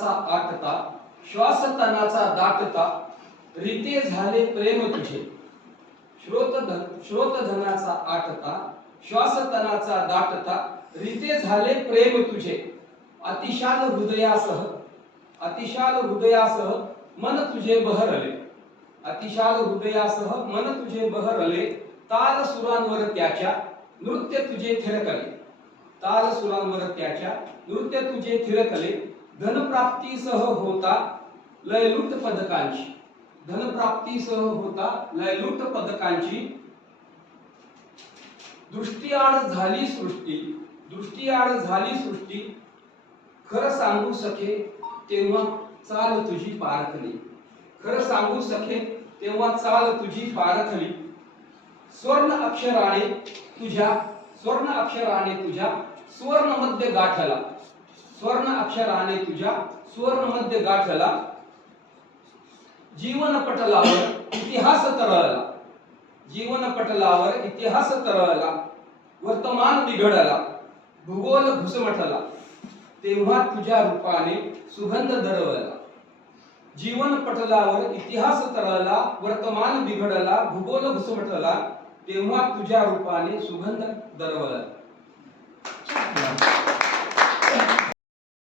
आटता श्वास तनाचा दाटता रीते झाले प्रेम तुझे श्रोत धनाचा आटता श्वास तनाचा दाटता रीते झाले प्रेम तुझे अतिशाल हृदयासह मन तुझे बहरले अतिशाल हृदयासह मन तुझे बहरले ताल सुरांवर त्याच्या नृत्य तुझे थिरकले ताल सुरांवर त्याच्या नृत्य तुझे थिरकले धनप्राप्तीसह होता लयलुट पदकांची धनप्राप्तीसह होता लयलुट पदकांची दृष्टीआड झाली सृष्टी खरं सांगू सखे तेव्हा चाल तुझी पारखली खरं सांगू सखे तेव्हा चाल तुझी पारखली स्वर्ण अक्षराने तुझ्या स्वर्ण मध्ये गाठला स्वर्ण अक्षराने तुझ्या स्वर्ण मध्ये गाठला जीवन पटलावर इतिहास तरळला वर्तमान बिघडला भूगोल घुसमटला तेव्हा तुझ्या रूपाने सुगंध दरवळला जीवन पटलावर इतिहास तरळला वर्तमान बिघडला भूगोल घुसमटला तेव्हा तुझ्या रूपाने सुगंध दरवळला